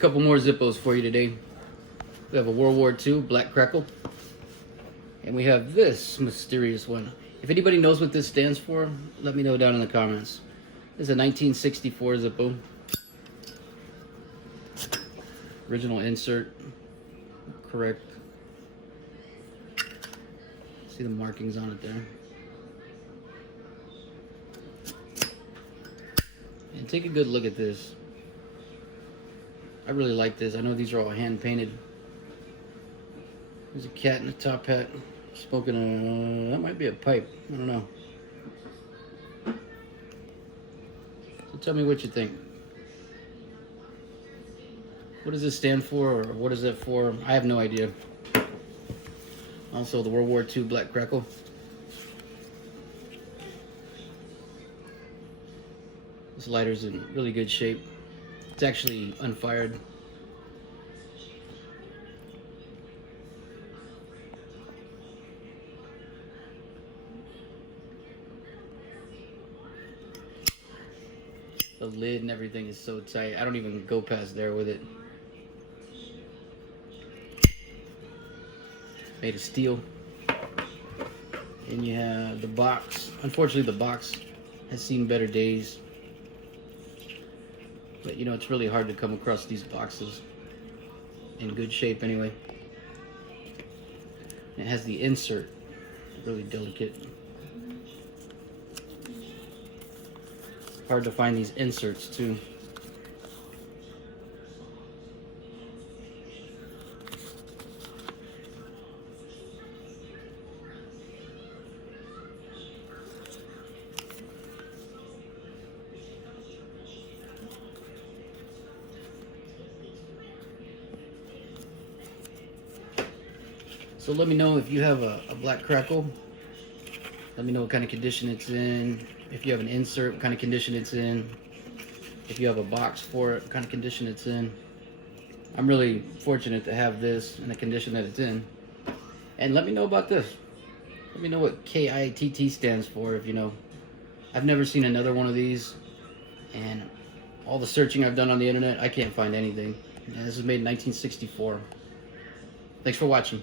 Couple more Zippos for you today. We have a World War II black Crackle. And we have this mysterious one. If anybody knows what this stands for, let me know down in the comments. This is a 1964 Zippo. Original insert. Correct. See the markings on it there. And take a good look at this. I really like this. I know these are all hand painted. There's a cat in a top hat smoking that might be a pipe. I don't know. So tell me what you think. What does this stand for, or what is it for? I have no idea. Also, the World War II black Crackle. This lighter's in really good shape. It's actually unfired. The lid and everything is so tight. I don't even go past there with it. Made of steel. And you have the box. Unfortunately, the box has seen better days. But you know, it's really hard to come across these boxes in good shape anyway. It has the insert, really delicate. Hard to find these inserts too. So let me know if you have a black Crackle. Let me know what kind of condition it's in. If you have an insert, what kind of condition it's in. If you have a box for it, what kind of condition it's in. I'm really fortunate to have this in the condition that it's in. And let me know about this. Let me know what KITT stands for, if you know. I've never seen another one of these. And all the searching I've done on the internet, I can't find anything. And this was made in 1964. Thanks for watching.